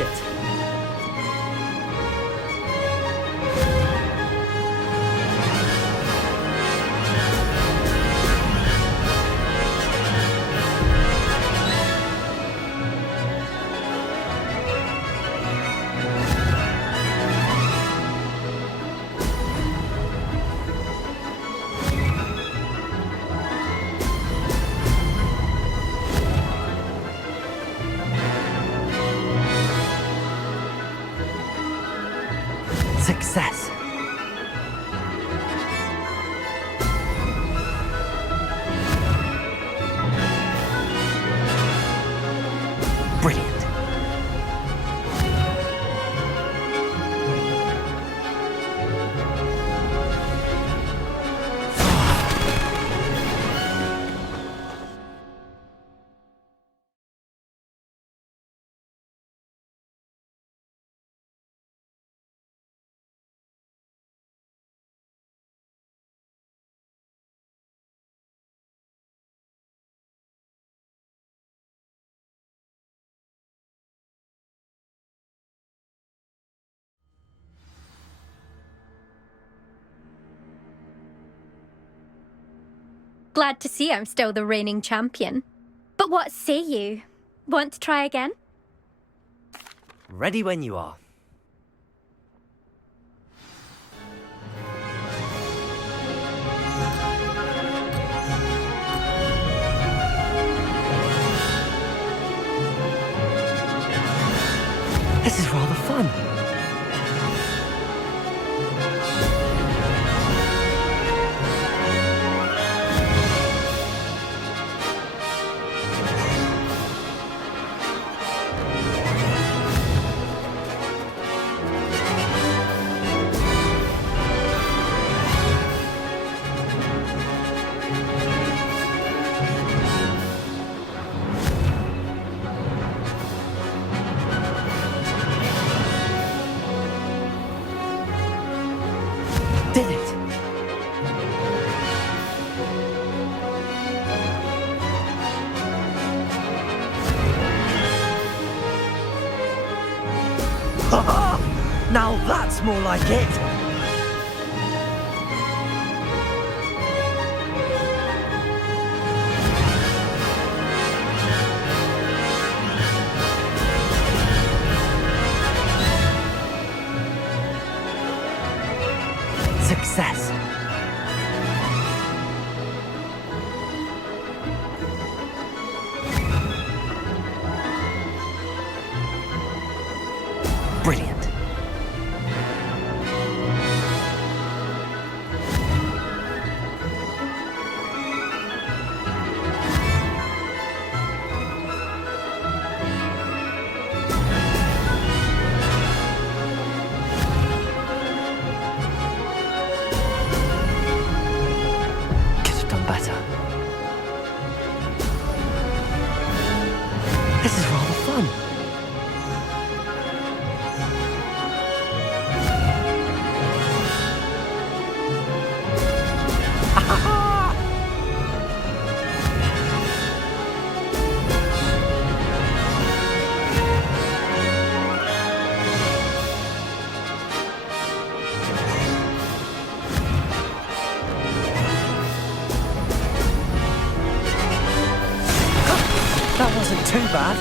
it. Success. Brilliant. Glad to see I'm still the reigning champion. But what say you? Want to try again? Ready when you are. This is rather fun. Did it! Now that's more like it! Success. Brilliant. Could have done better. This is rather fun. That wasn't too bad.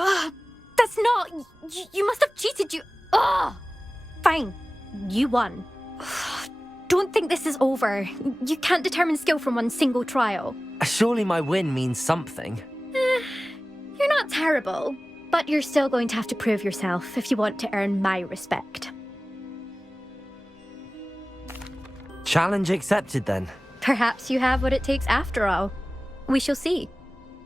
Ugh, that's not... You must have cheated, you... Ugh! Fine. You won. Ugh, don't think this is over. You can't determine skill from one single trial. Surely my win means something. You're not terrible, but you're still going to have to prove yourself if you want to earn my respect. Challenge accepted then. Perhaps you have what it takes after all. We shall see.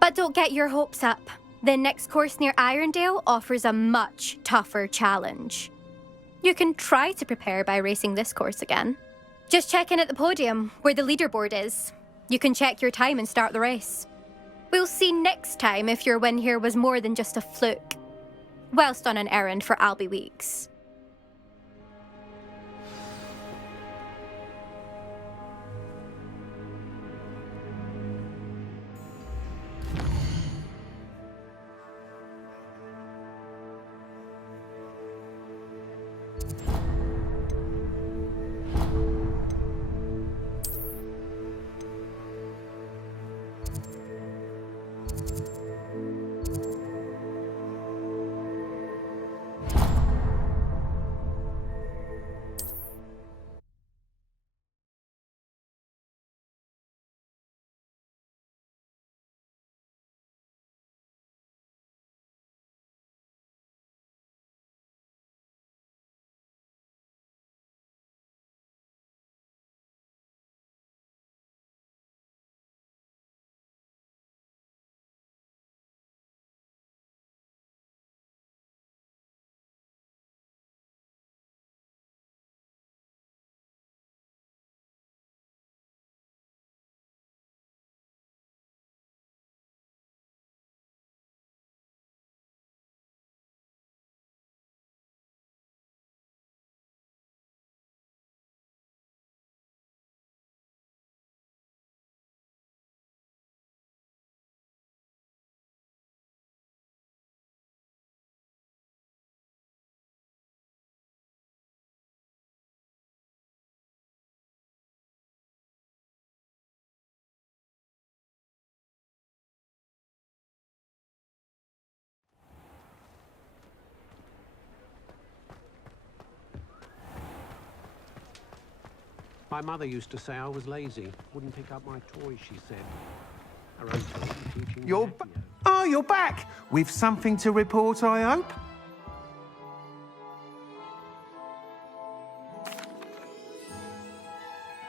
But don't get your hopes up. The next course near Irondale offers a much tougher challenge. You can try to prepare by racing this course again. Just check in at the podium, where the leaderboard is. You can check your time and start the race. We'll see next time if your win here was more than just a fluke. Whilst on an errand for Albie Weeks. My mother used to say I was lazy. Wouldn't pick up my toys, she said. Her own toys were teaching me Accio. Oh, you're back! With something to report, I hope?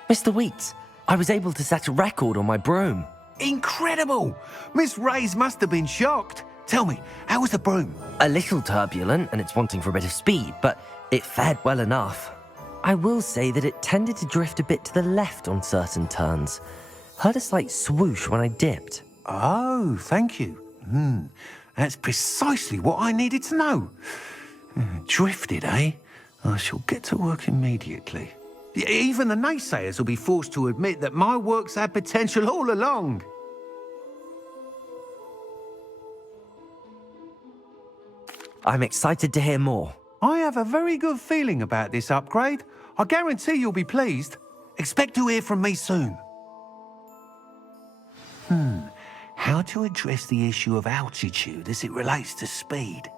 Mr. Weeks, I was able to set a record on my broom. Incredible! Miss Reyes must have been shocked. Tell me, how was the broom? A little turbulent and it's wanting for a bit of speed, but it fared well enough. I will say that it tended to drift a bit to the left on certain turns. Heard a slight swoosh when I dipped. Oh, thank you. That's precisely what I needed to know. Drifted, eh? I shall get to work immediately. Even the naysayers will be forced to admit that my work's had potential all along. I'm excited to hear more. I have a very good feeling about this upgrade. I guarantee you'll be pleased. Expect to hear from me soon. How to address the issue of altitude as it relates to speed?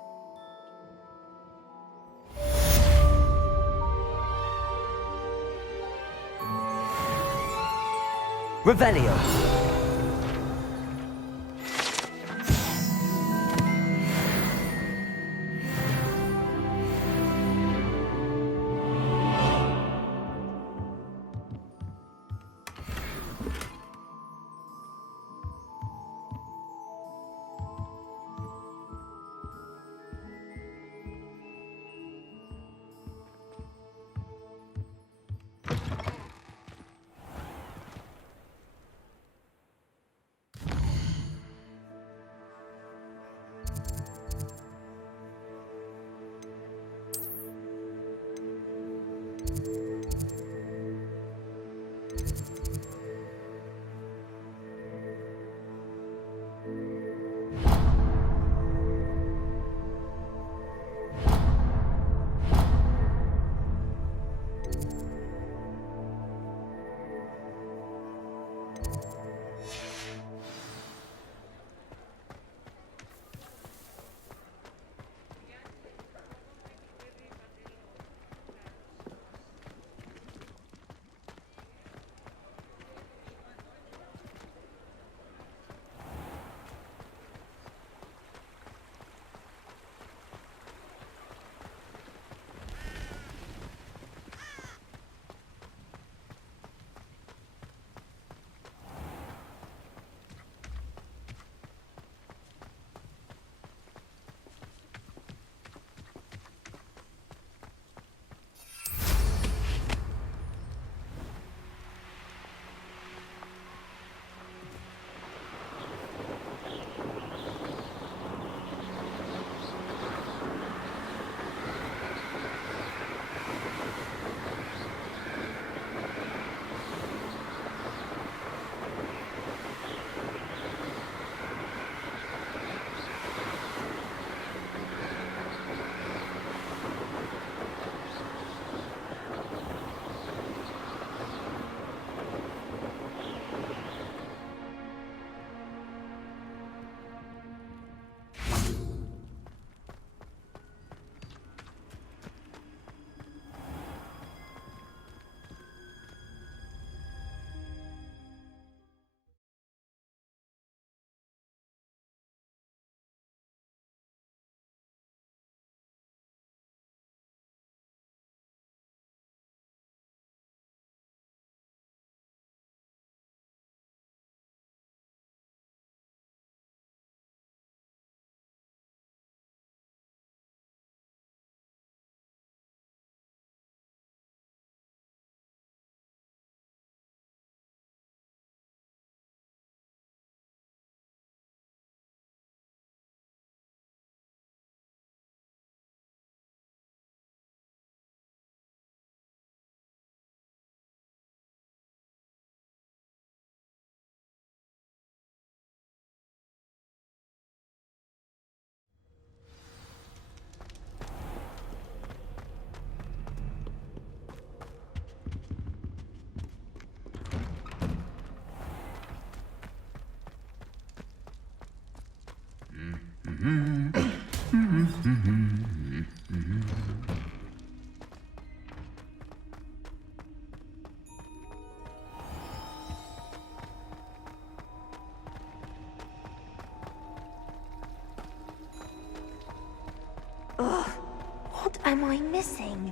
Revelio. am I missing?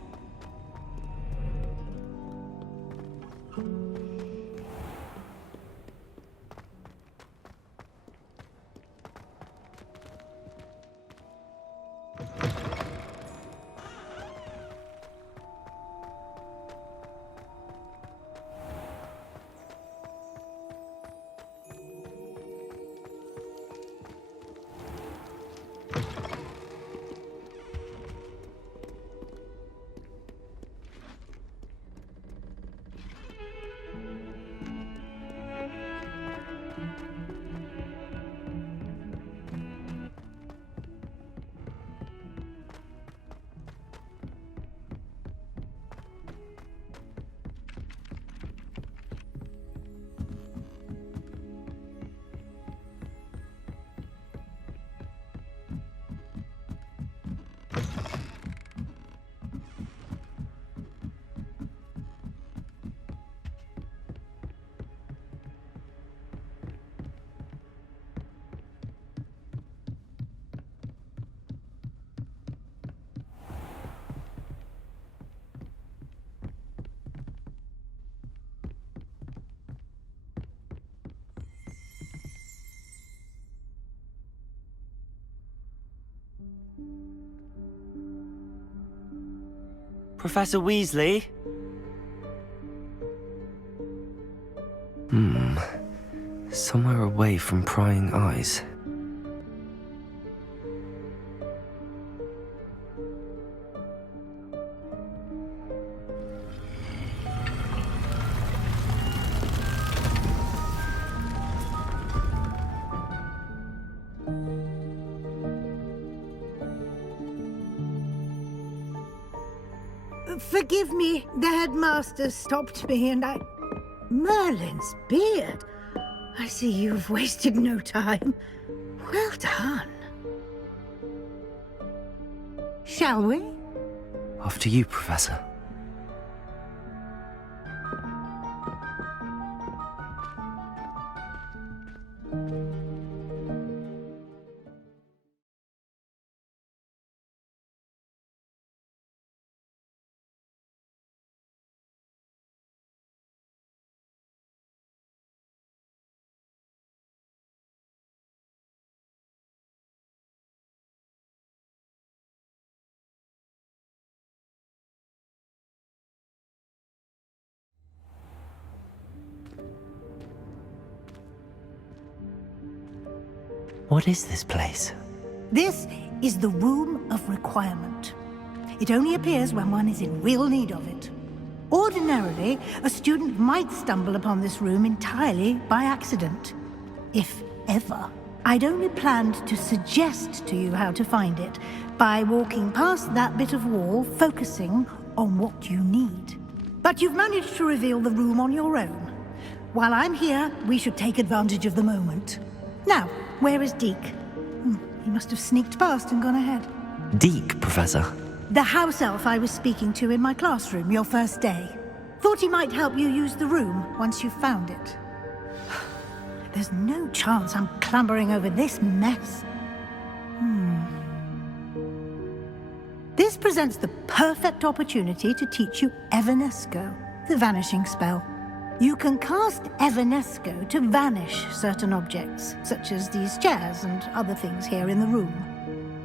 Professor Weasley? Somewhere away from prying eyes. Forgive me, the headmaster stopped me and I... Merlin's beard! I see you've wasted no time. Well done. Shall we? After you, Professor. What is this place? This is the Room of Requirement. It only appears when one is in real need of it. Ordinarily, a student might stumble upon this room entirely by accident. If ever. I'd only planned to suggest to you how to find it by walking past that bit of wall, focusing on what you need. But you've managed to reveal the room on your own. While I'm here, we should take advantage of the moment. Now, where is Deke? He must have sneaked past and gone ahead. Deke, Professor. The house elf I was speaking to in my classroom your first day. Thought he might help you use the room once you've found it. There's no chance I'm clambering over this mess. This presents the perfect opportunity to teach you Evanesco, the vanishing spell. You can cast Evanesco to vanish certain objects, such as these chairs and other things here in the room.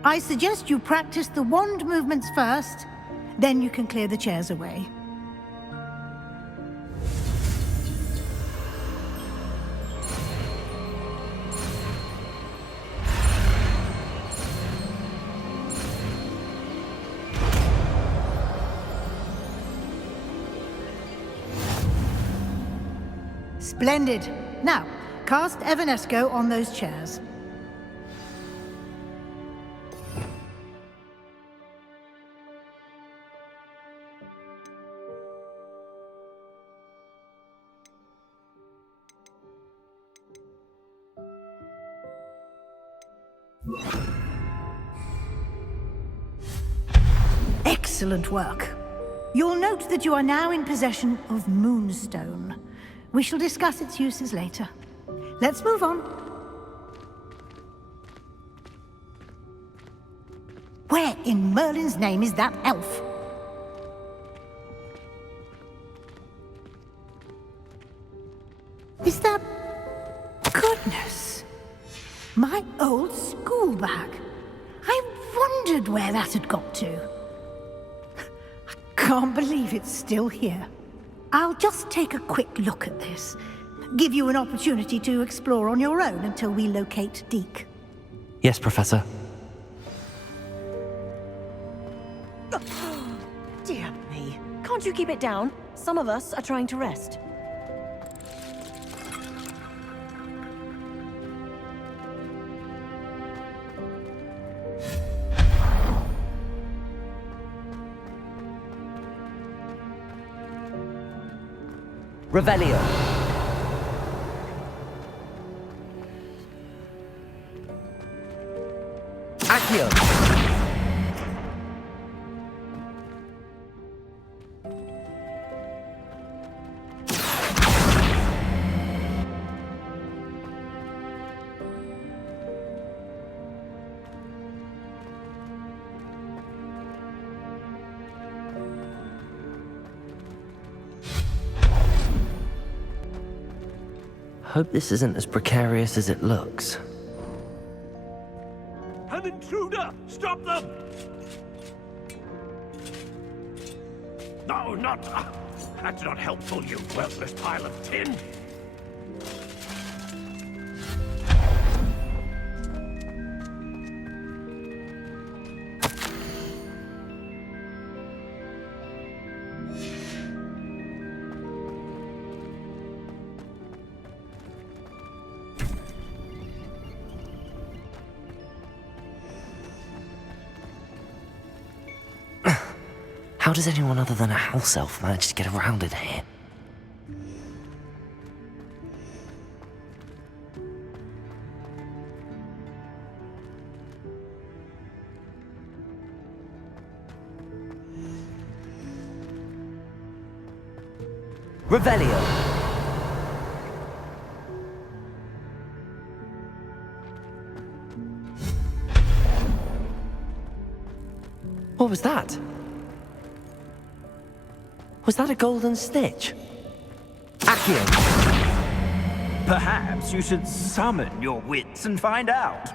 I suggest you practice the wand movements first, then you can clear the chairs away. Splendid. Now, cast Evanesco on those chairs. Excellent work. You'll note that you are now in possession of Moonstone. We shall discuss its uses later. Let's move on. Where in Merlin's name is that elf? Is that... Goodness! My old school bag. I wondered where that had got to. I can't believe it's still here. I'll just take a quick look at this. Give you an opportunity to explore on your own until we locate Deke. Yes, Professor. Dear me. Can't you keep it down? Some of us are trying to rest. Revelio. Accio. Hope this isn't as precarious as it looks. An intruder! Stop them! No, not... that's not helpful, you worthless pile of tin! How does anyone other than a house elf manage to get around in here? Revelio. What was that? Was that a golden snitch? Accio! Perhaps you should summon your wits and find out.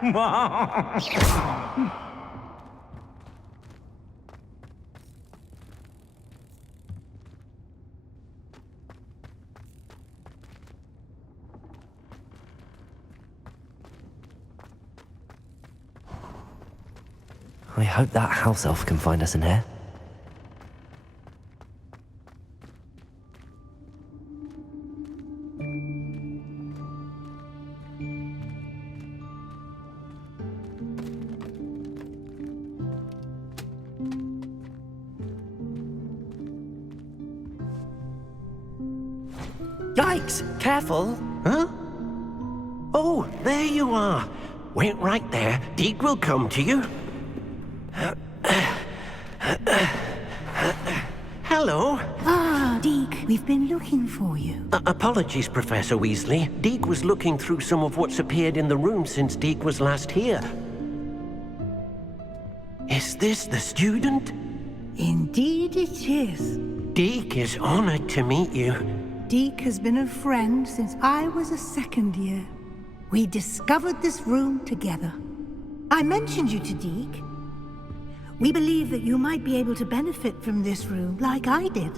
I hope that house elf can find us in here. Yikes! Careful! Huh? Oh, there you are. Wait right there. Deke will come to you. Hello. Ah, Deke, we've been looking for you. Apologies, Professor Weasley. Deke was looking through some of what's appeared in the room since Deke was last here. Is this the student? Indeed it is. Deke is honored to meet you. Deke has been a friend since I was a second year. We discovered this room together. I mentioned you to Deke. We believe that you might be able to benefit from this room like I did.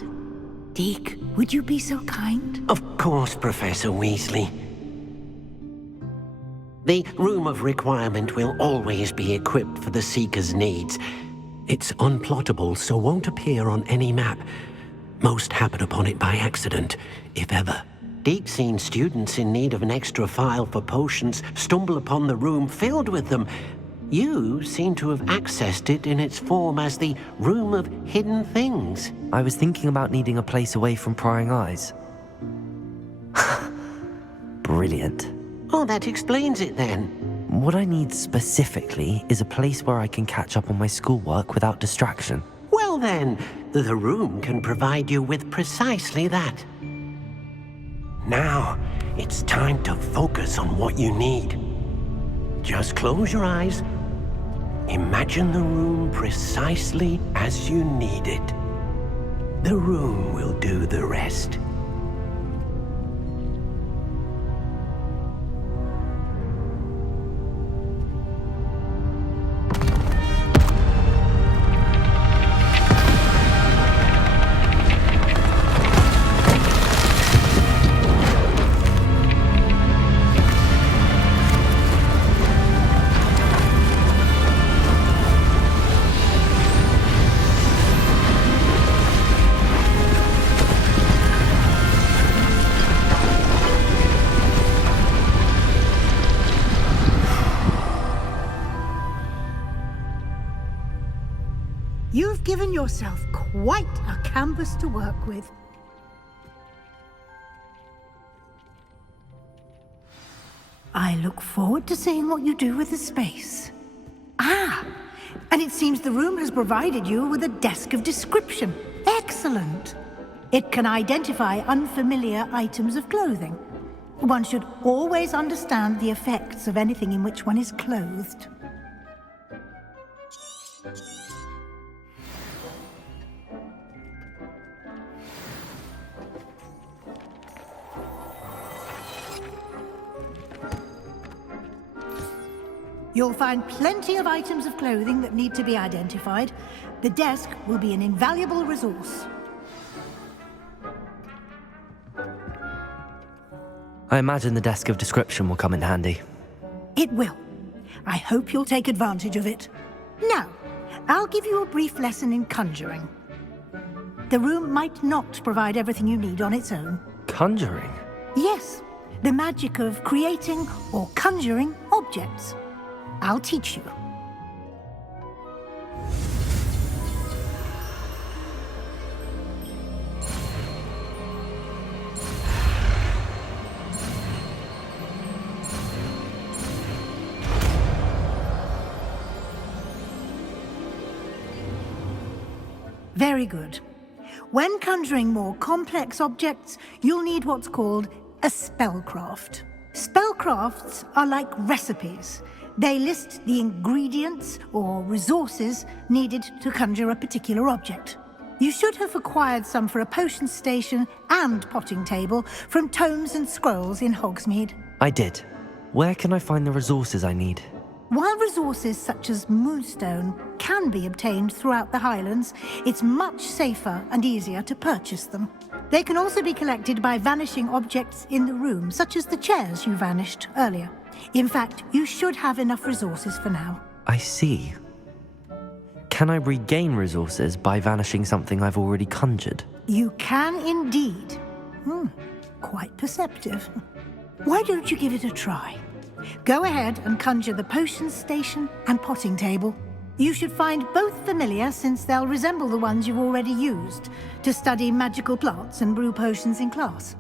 Deke, would you be so kind? Of course, Professor Weasley. The Room of Requirement will always be equipped for the Seeker's needs. It's unplottable, so won't appear on any map. Most happen upon it by accident, if ever. Deke's seen students in need of an extra file for potions stumble upon the room filled with them. You seem to have accessed it in its form as the Room of Hidden Things. I was thinking about needing a place away from prying eyes. Brilliant. Oh, that explains it then. What I need specifically is a place where I can catch up on my schoolwork without distraction. Well then, the room can provide you with precisely that. Now, it's time to focus on what you need. Just close your eyes Imagine the room precisely as you need it. The room will do the rest. You've given yourself quite a canvas to work with. I look forward to seeing what you do with the space. Ah, and it seems the room has provided you with a desk of description. Excellent. It can identify unfamiliar items of clothing. One should always understand the effects of anything in which one is clothed. You'll find plenty of items of clothing that need to be identified. The desk will be an invaluable resource. I imagine the desk of description will come in handy. It will. I hope you'll take advantage of it. Now, I'll give you a brief lesson in conjuring. The room might not provide everything you need on its own. Conjuring? Yes, the magic of creating or conjuring objects. I'll teach you. Very good. When conjuring more complex objects, you'll need what's called a spellcraft. Spellcrafts are like recipes. They list the ingredients or resources needed to conjure a particular object. You should have acquired some for a potion station and potting table from tomes and scrolls in Hogsmeade. I did. Where can I find the resources I need? While resources such as moonstone can be obtained throughout the Highlands, it's much safer and easier to purchase them. They can also be collected by vanishing objects in the room, such as the chairs you vanished earlier. In fact, you should have enough resources for now. I see. Can I regain resources by vanishing something I've already conjured? You can indeed. Quite perceptive. Why don't you give it a try? Go ahead and conjure the potion station and potting table. You should find both familiar, since they'll resemble the ones you've already used to study magical plants and brew potions in class.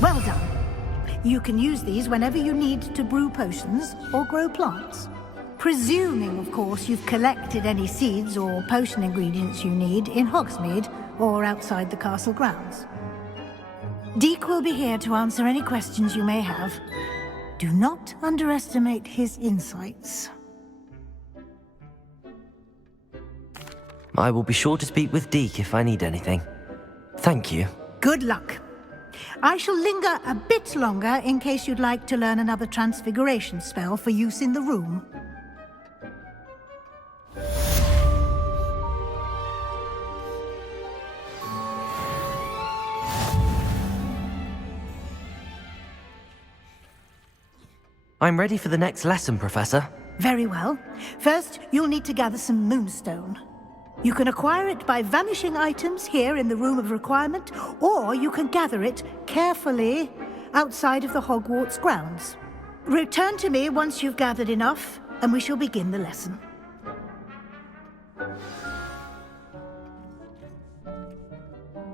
Well done. You can use these whenever you need to brew potions or grow plants. Presuming, of course, you've collected any seeds or potion ingredients you need in Hogsmeade or outside the castle grounds. Deke will be here to answer any questions you may have. Do not underestimate his insights. I will be sure to speak with Deke if I need anything. Thank you. Good luck. I shall linger a bit longer in case you'd like to learn another transfiguration spell for use in the room. I'm ready for the next lesson, Professor. Very well. First, you'll need to gather some moonstone. You can acquire it by vanishing items here in the Room of Requirement, or you can gather it carefully outside of the Hogwarts grounds. Return to me once you've gathered enough, and we shall begin the lesson.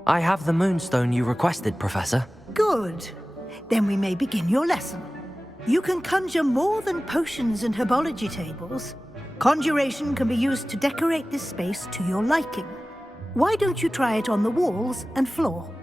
I have the moonstone you requested, Professor. Good. Then we may begin your lesson. You can conjure more than potions and herbology tables. Conjuration can be used to decorate this space to your liking. Why don't you try it on the walls and floor?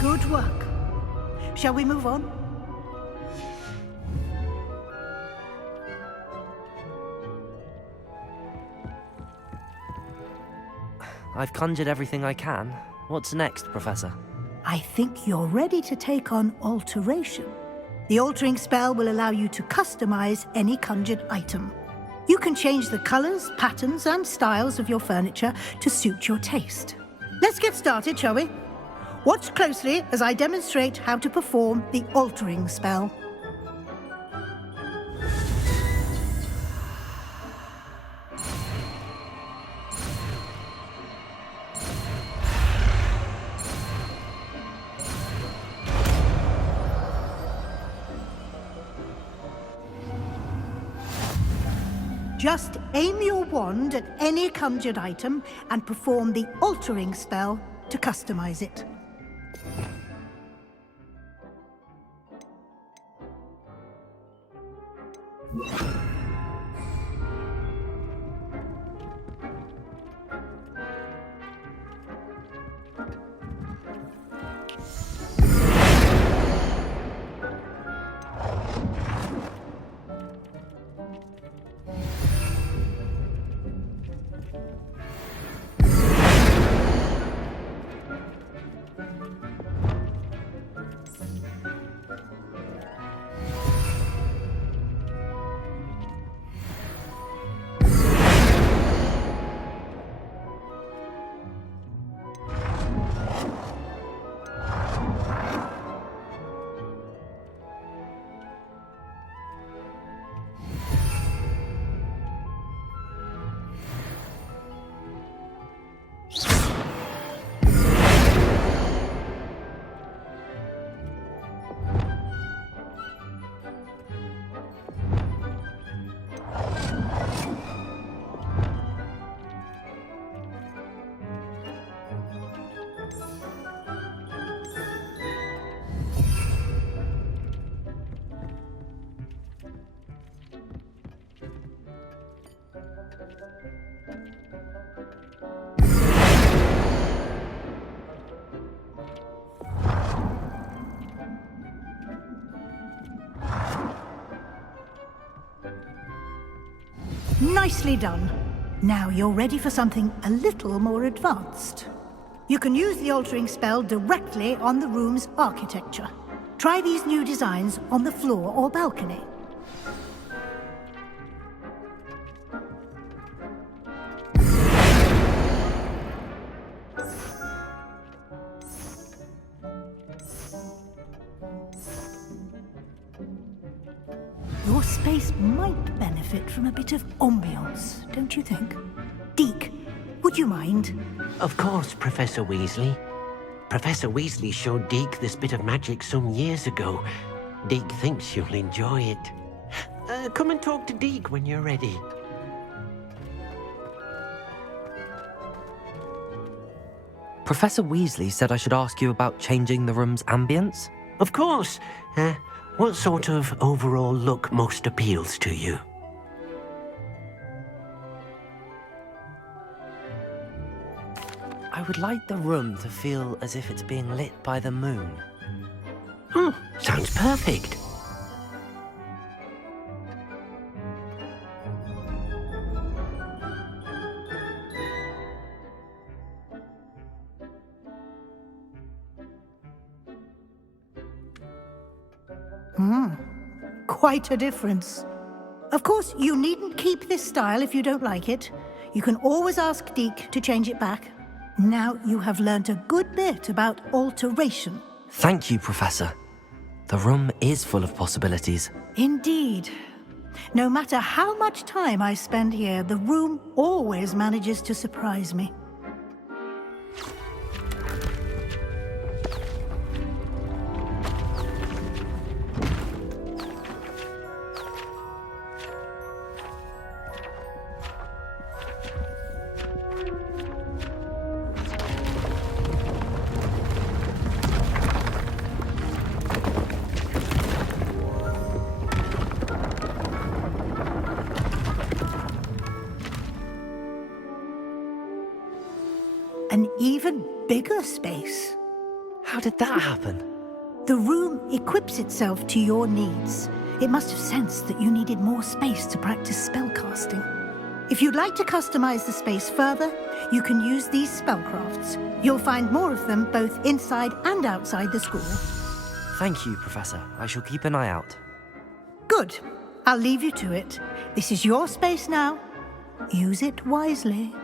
Good work. Shall we move on? I've conjured everything I can. What's next, Professor? I think you're ready to take on alteration. The altering spell will allow you to customize any conjured item. You can change the colors, patterns, and styles of your furniture to suit your taste. Let's get started, shall we? Watch closely as I demonstrate how to perform the altering spell. Just aim your wand at any conjured item and perform the altering spell to customize it. Nicely done. Now you're ready for something a little more advanced. You can use the altering spell directly on the room's architecture. Try these new designs on the floor or balcony. Your space might benefit from a bit of ambiance, don't you think? Deke, would you mind? Of course, Professor Weasley. Professor Weasley showed Deke this bit of magic some years ago. Deke thinks you'll enjoy it. Come and talk to Deke when you're ready. Professor Weasley said I should ask you about changing the room's ambience? Of course. What sort of overall look most appeals to you? I would like the room to feel as if it's being lit by the moon. Sounds perfect. Quite a difference. Of course, you needn't keep this style if you don't like it. You can always ask Deke to change it back. Now you have learnt a good bit about alteration. Thank you, Professor. The room is full of possibilities. Indeed. No matter how much time I spend here, the room always manages to surprise me. An even bigger space. How did that happen? The room equips itself to your needs. It must have sensed that you needed more space to practice spellcasting. If you'd like to customize the space further, you can use these spellcrafts. You'll find more of them both inside and outside the school. Thank you, Professor. I shall keep an eye out. Good. I'll leave you to it. This is your space now. Use it wisely.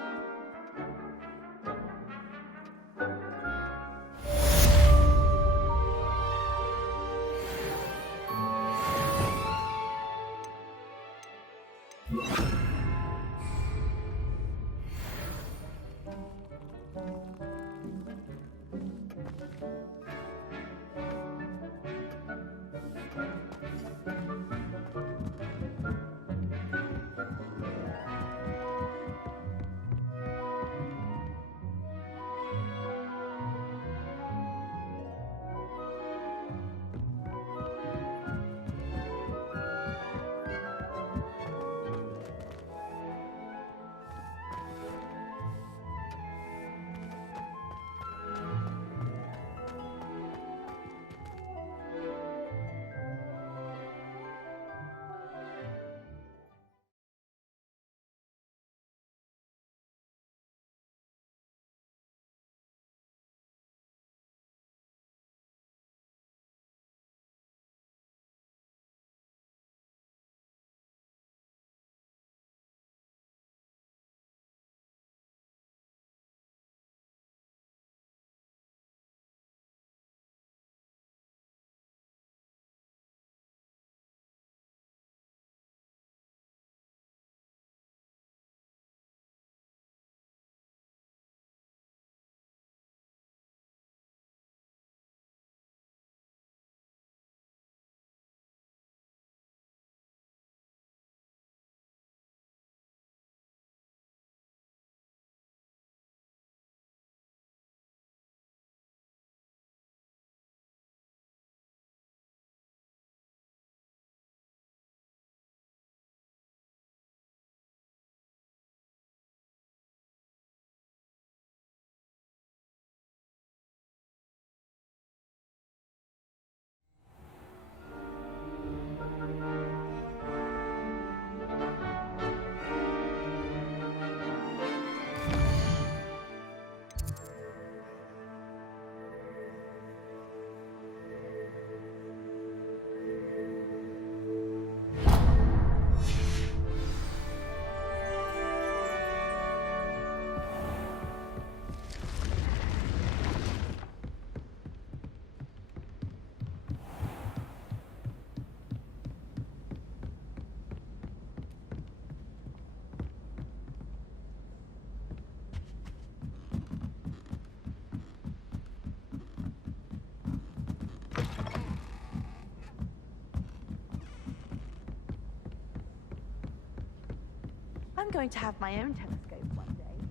I'm going to have my own telescope one day.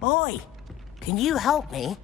Boy, can you help me?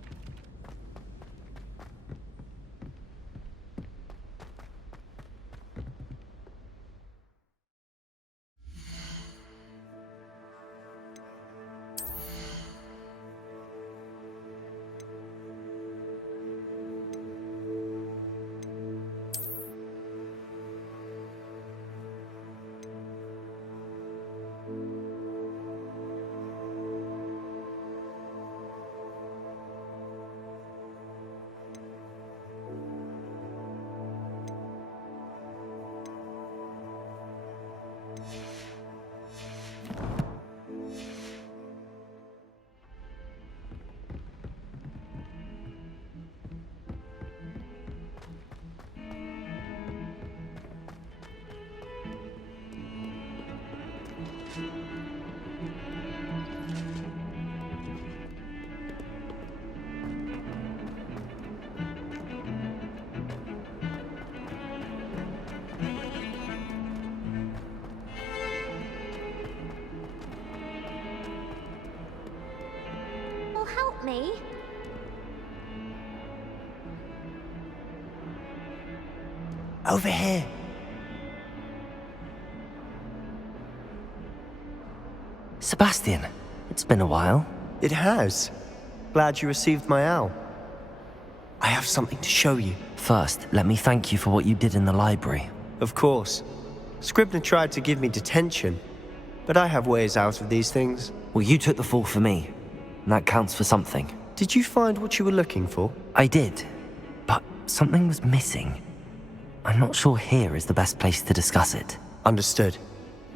Help me. Over here. Sebastian, it's been a while. It has. Glad you received my owl. I have something to show you. First, let me thank you for what you did in the library. Of course. Scribner tried to give me detention, but I have ways out of these things. Well, you took the fall for me, and that counts for something. Did you find what you were looking for? I did, but something was missing. I'm not sure here is the best place to discuss it. Understood.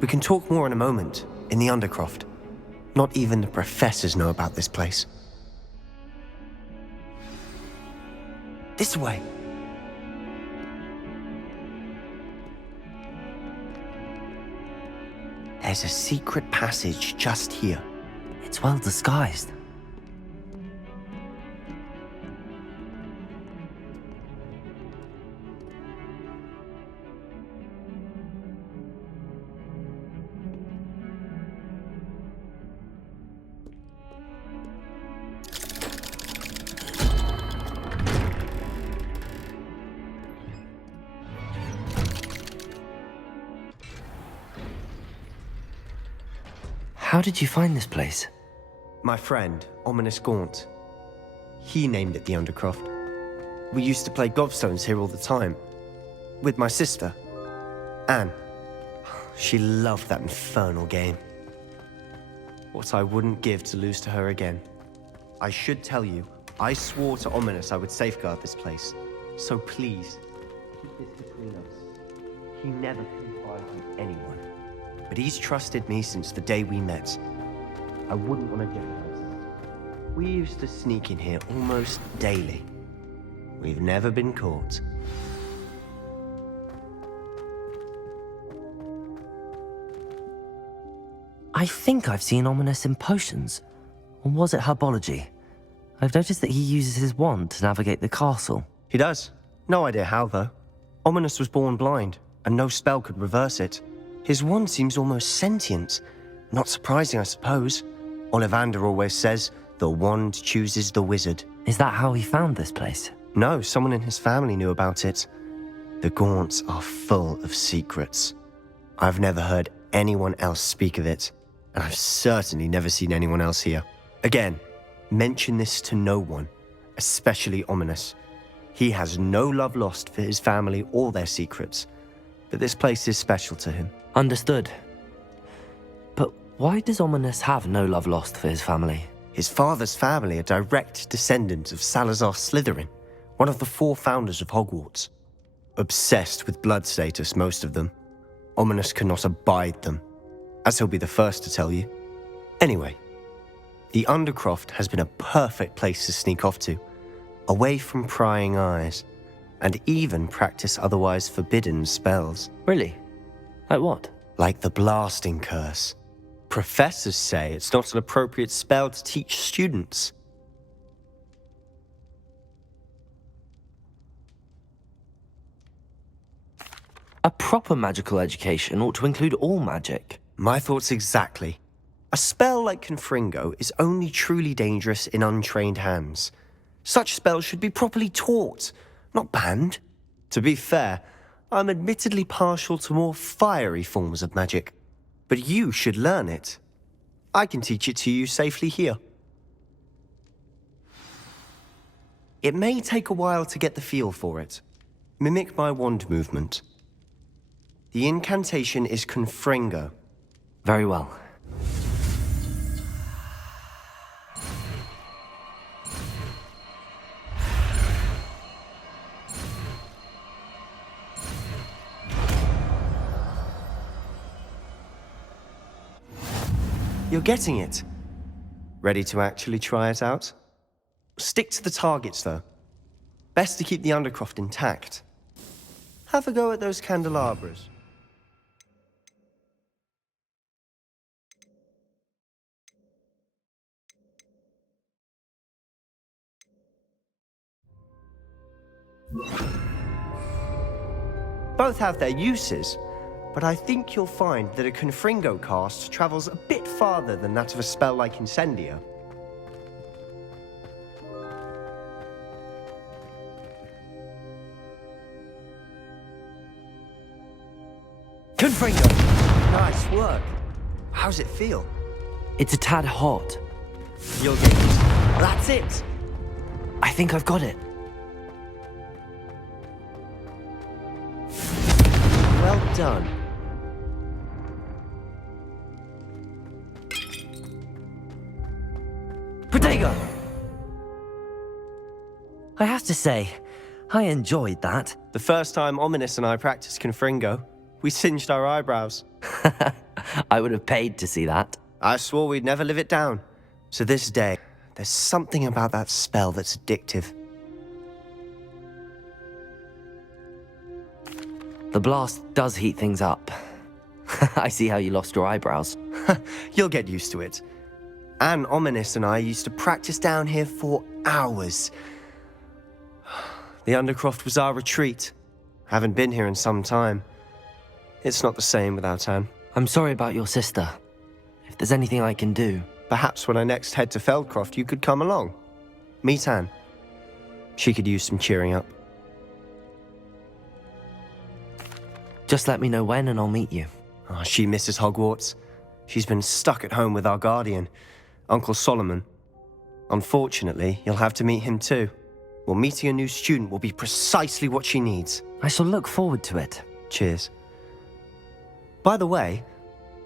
We can talk more in a moment, in the Undercroft. Not even the professors know about this place. This way. There's a secret passage just here. It's well disguised. How did you find this place? My friend, Ominous Gaunt. He named it the Undercroft. We used to play gobstones here all the time. With my sister, Anne. She loved that infernal game. What I wouldn't give to lose to her again. I should tell you, I swore to Ominous I would safeguard this place. So please, keep this between us. He never confided in anyone. But he's trusted me since the day we met. I wouldn't want to jeopardize that. We used to sneak in here almost daily. We've never been caught. I think I've seen Ominous in potions. Or was it herbology? I've noticed that he uses his wand to navigate the castle. He does. No idea how, though. Ominous was born blind, and no spell could reverse it. His wand seems almost sentient. Not surprising, I suppose. Ollivander always says, the wand chooses the wizard. Is that how he found this place? No, someone in his family knew about it. The Gaunts are full of secrets. I've never heard anyone else speak of it, and I've certainly never seen anyone else here. Again, mention this to no one, especially Ominous. He has no love lost for his family or their secrets, but this place is special to him. Understood. But why does Ominous have no love lost for his family? His father's family are direct descendants of Salazar Slytherin, one of the 4 founders of Hogwarts. Obsessed with blood status, most of them. Ominous cannot abide them, as he'll be the first to tell you. Anyway, the Undercroft has been a perfect place to sneak off to, away from prying eyes, and even practice otherwise forbidden spells. Really? Like what? Like the blasting curse. Professors say it's not an appropriate spell to teach students. A proper magical education ought to include all magic. My thoughts exactly. A spell like confringo is only truly dangerous in untrained hands. Such spells should be properly taught, not banned. To be fair, I'm admittedly partial to more fiery forms of magic, but you should learn it. I can teach it to you safely here. It may take a while to get the feel for it. Mimic my wand movement. The incantation is confringo. Very well. You're getting it. Ready to actually try it out? Stick to the targets, though. Best to keep the Undercroft intact. Have a go at those candelabras. Both have their uses, but I think you'll find that a confringo cast travels a bit farther than that of a spell like Incendio. Confringo! Nice work. How's it feel? It's a tad hot. You'll get it. That's it! I think I've got it. Well done. go. I have to say, I enjoyed that. The first time Ominous and I practiced confringo, we singed our eyebrows. I would have paid to see that. I swore we'd never live it down. So this day, there's something about that spell that's addictive. The blast does heat things up. I see how you lost your eyebrows. You'll get used to it. Anne, Ominous and I used to practice down here for hours. The Undercroft was our retreat. Haven't been here in some time. It's not the same without Anne. I'm sorry about your sister. If there's anything I can do... Perhaps when I next head to Feldcroft, you could come along. Meet Anne. She could use some cheering up. Just let me know when and I'll meet you. Oh, she misses Hogwarts. She's been stuck at home with our guardian, Uncle Solomon. Unfortunately, you'll have to meet him too. Well, meeting a new student will be precisely what she needs. I shall look forward to it. Cheers. By the way,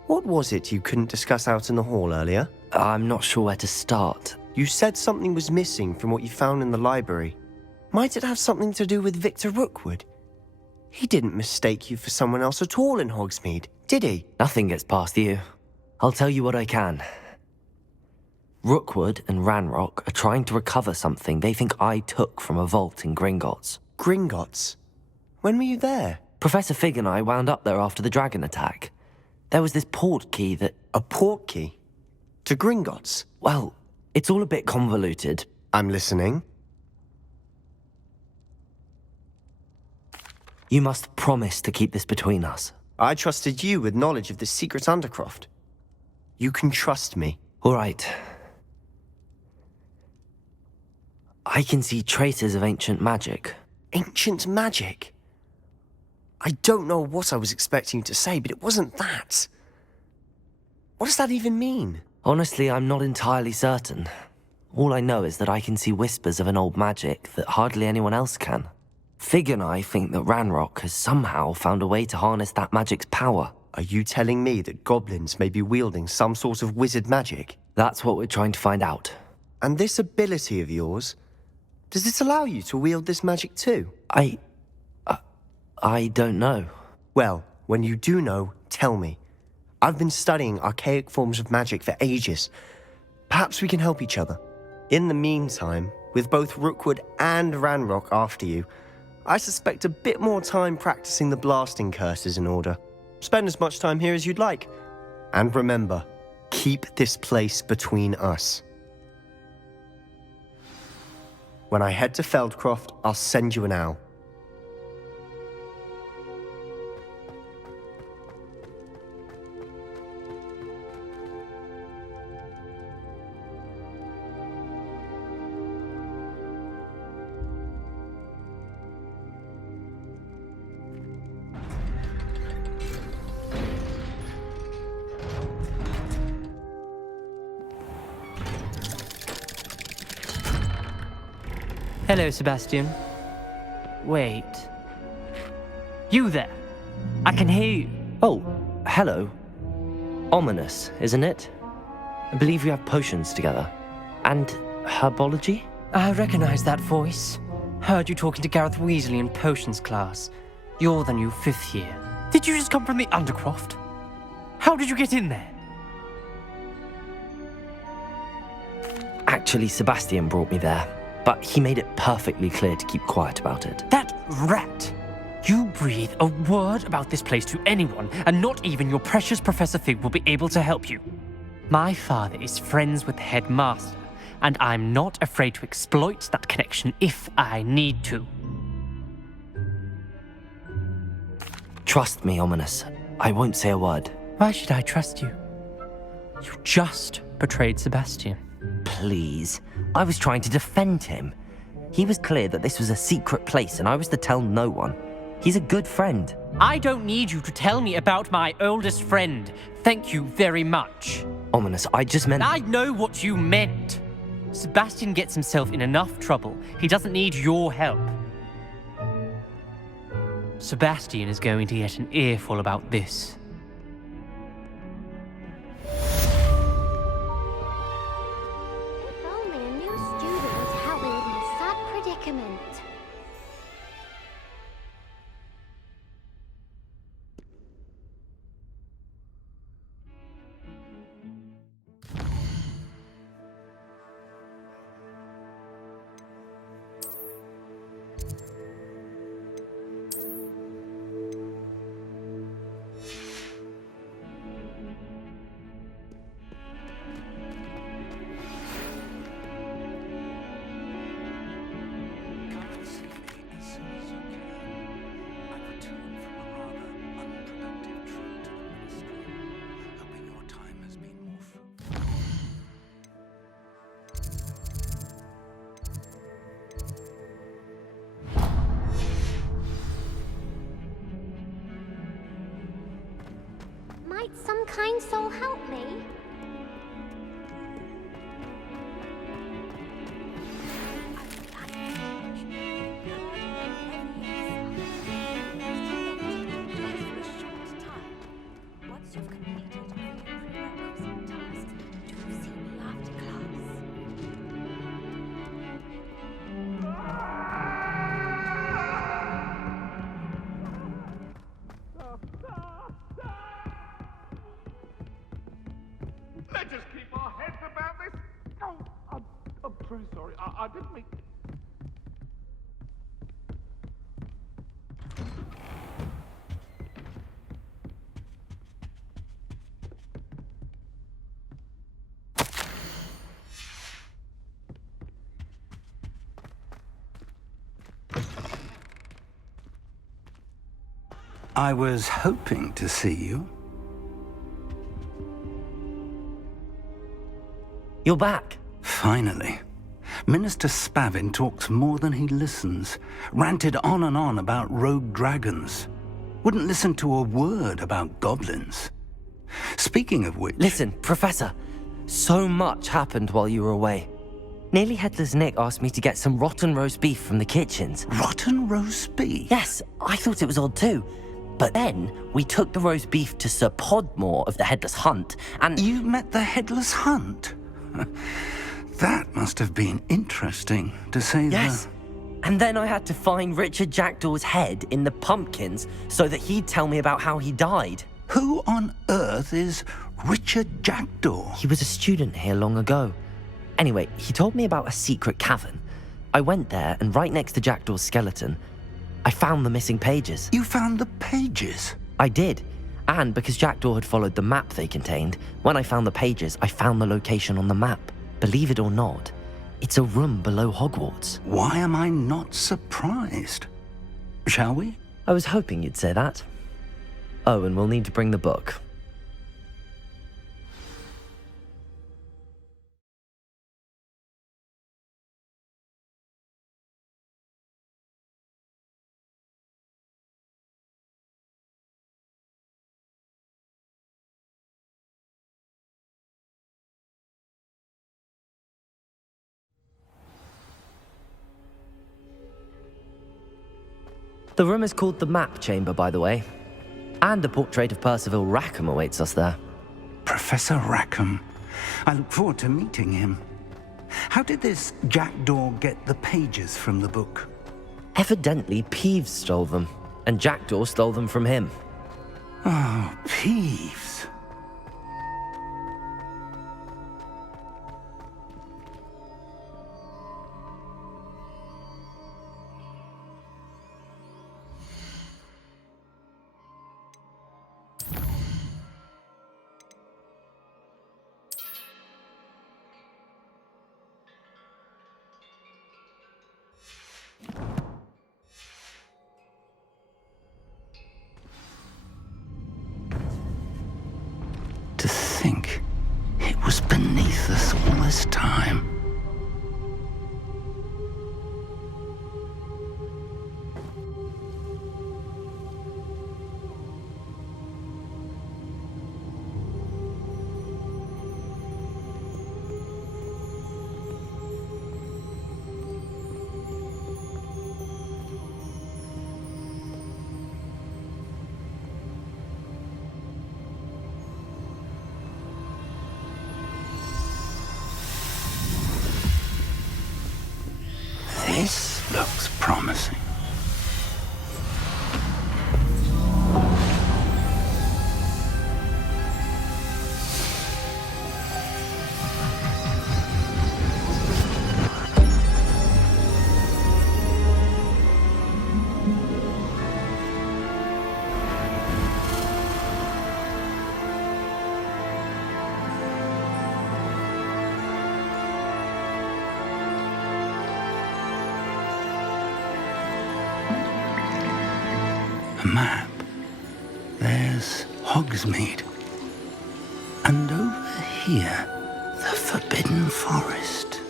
what was it you couldn't discuss out in the hall earlier? I'm not sure where to start. You said something was missing from what you found in the library. Might it have something to do with Victor Rookwood? He didn't mistake you for someone else at all in Hogsmeade, did he? Nothing gets past you. I'll tell you what I can. Rookwood and Ranrock are trying to recover something they think I took from a vault in Gringotts. Gringotts? When were you there? Professor Fig and I wound up there after the dragon attack. There was this port key that... A port key? To Gringotts? Well, it's all a bit convoluted. I'm listening. You must promise to keep this between us. I trusted you with knowledge of the secret Undercroft. You can trust me. All right. I can see traces of ancient magic. Ancient magic? I don't know what I was expecting you to say, but it wasn't that. What does that even mean? Honestly, I'm not entirely certain. All I know is that I can see whispers of an old magic that hardly anyone else can. Fig and I think that Ranrock has somehow found a way to harness that magic's power. Are you telling me that goblins may be wielding some sort of wizard magic? That's what we're trying to find out. And this ability of yours, does it allow you to wield this magic too? I don't know. Well, when you do know, tell me. I've been studying archaic forms of magic for ages. Perhaps we can help each other. In the meantime, with both Rookwood and Ranrock after you, I suspect a bit more time practicing the blasting curse is in order. Spend as much time here as you'd like. And remember, keep this place between us. When I head to Feldcroft, I'll send you an owl. Hello, Sebastian. Wait. You there? I can hear you. Oh, hello. Ominous, isn't it? I believe we have potions together. And herbology? I recognize that voice. Heard you talking to Gareth Weasley in potions class. You're the new 5th year. Did you just come from the Undercroft? How did you get in there? Actually, Sebastian brought me there. But he made it perfectly clear to keep quiet about it. That rat! You breathe a word about this place to anyone, and not even your precious Professor Fig will be able to help you. My father is friends with the headmaster, and I'm not afraid to exploit that connection if I need to. Trust me, Ominous. I won't say a word. Why should I trust you? You just betrayed Sebastian. Please. I was trying to defend him. He was clear that this was a secret place and I was to tell no one. He's a good friend. I don't need you to tell me about my oldest friend. Thank you very much. Ominous, I just meant... I know what you meant. Sebastian gets himself in enough trouble. He doesn't need your help. Sebastian is going to get an earful about this. kind soul help me? Once you've completed all your prerequisite tasks, do see me after class. Let's just keep our heads about this. Oh, I'm truly sorry. I didn't mean... I was hoping to see you. You're back. Finally. Minister Spavin talks more than he listens. Ranted on and on about rogue dragons. Wouldn't listen to a word about goblins. Speaking of which... Listen, Professor. So much happened while you were away. Nearly Headless Nick asked me to get some rotten roast beef from the kitchens. Rotten roast beef? Yes, I thought it was odd too. But then, we took the roast beef to Sir Podmore of the Headless Hunt, and... You met the Headless Hunt? That must have been interesting, to say the... Yes. And then I had to find Richard Jackdaw's head in the pumpkins so that he'd tell me about how he died. Who on earth is Richard Jackdaw? He was a student here long ago. Anyway, he told me about a secret cavern. I went there, and right next to Jackdaw's skeleton, I found the missing pages. You found the pages? I did. And because Jackdaw had followed the map they contained, when I found the pages, I found the location on the map. Believe it or not, it's a room below Hogwarts. Why am I not surprised? Shall we? I was hoping you'd say that. Oh, and we'll need to bring the book. The room is called the Map Chamber, by the way. And a portrait of Percival Rackham awaits us there. Professor Rackham. I look forward to meeting him. How did this Jackdaw get the pages from the book? Evidently, Peeves stole them, and Jackdaw stole them from him. Oh, Peeves. To think it was beneath us all this time. This looks promising. A map. There's Hogsmeade. And over here, the Forbidden Forest.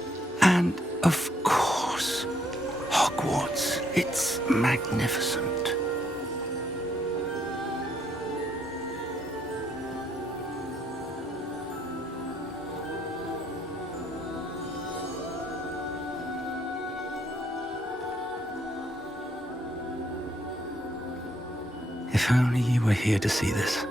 And, of course, Hogwarts. It's magnificent. If only you were here to see this.